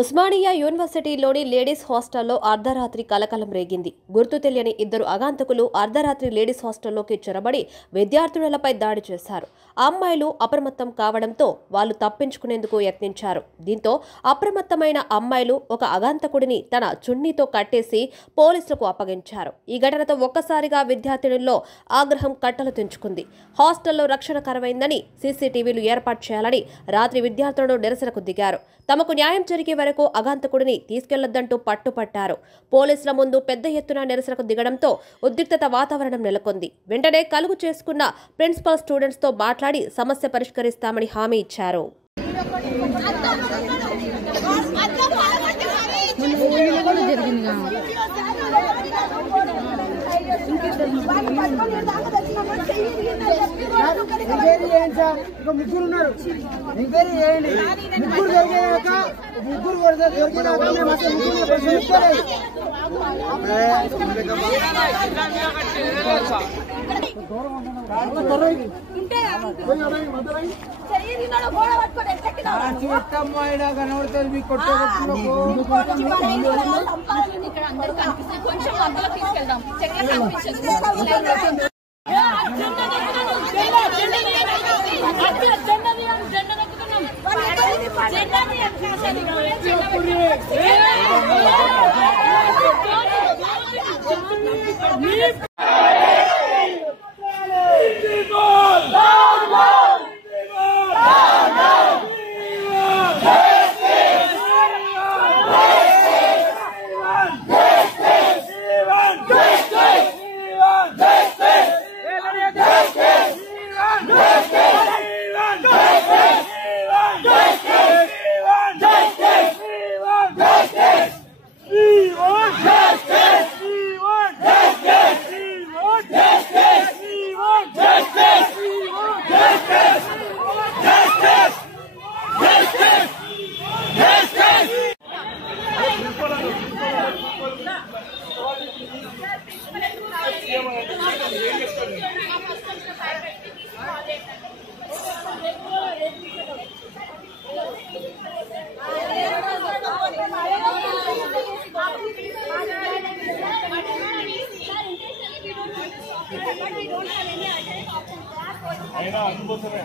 Osmania యూనివర్సిటీలోని ladies హాస్టల్లో అర్ధరాత్రి కలకలం రేగింది. గుర్తు తెలియని ఇద్దరు అగాంతకులు అర్ధరాత్రి లేడీస్ హాస్టల్లోకి చొరబడి విద్యార్థినులపై దాడి చేశారు. అమ్మాయిలు అప్రమత్తం కావడంతో వాళ్లు తప్పించుకునేందుకు యత్నించారు. దీంతో అప్రమత్తమైన అమ్మాయిలు ఒక అగాంతకుడిని తన చున్నీతో కట్టేసి పోలీసులకు అప్పగించారు. ఈ ఘటనతో ఒక్కసారిగా విద్యార్థినుల్లో ఆగ్రహం కట్టలు తెంచుకుంది. హాస్టల్లో రక్షణ కరవైందని సీసీటీవీలు ఏర్పాటు చేయాలని రాత్రి విద్యార్థులను నిరసనకు దిగారు. తమకు న్యాయం జరిగే వరకు అగాంతకుడిని తీసుకెళ్లొద్దంటూ పట్టుపట్టారు. పోలీసుల ముందు పెద్ద ఎత్తున నిరసనకు దిగడంతో ఉద్రిక్తత వాతావరణం నెలకొంది. వెంటనే కలుగు చేసుకున్న ప్రిన్సిపల్ స్టూడెంట్స్ తో మాట్లాడి సమస్య పరిష్కరిస్తామని హామీ ఇచ్చారు. అయినా అందుకోసమే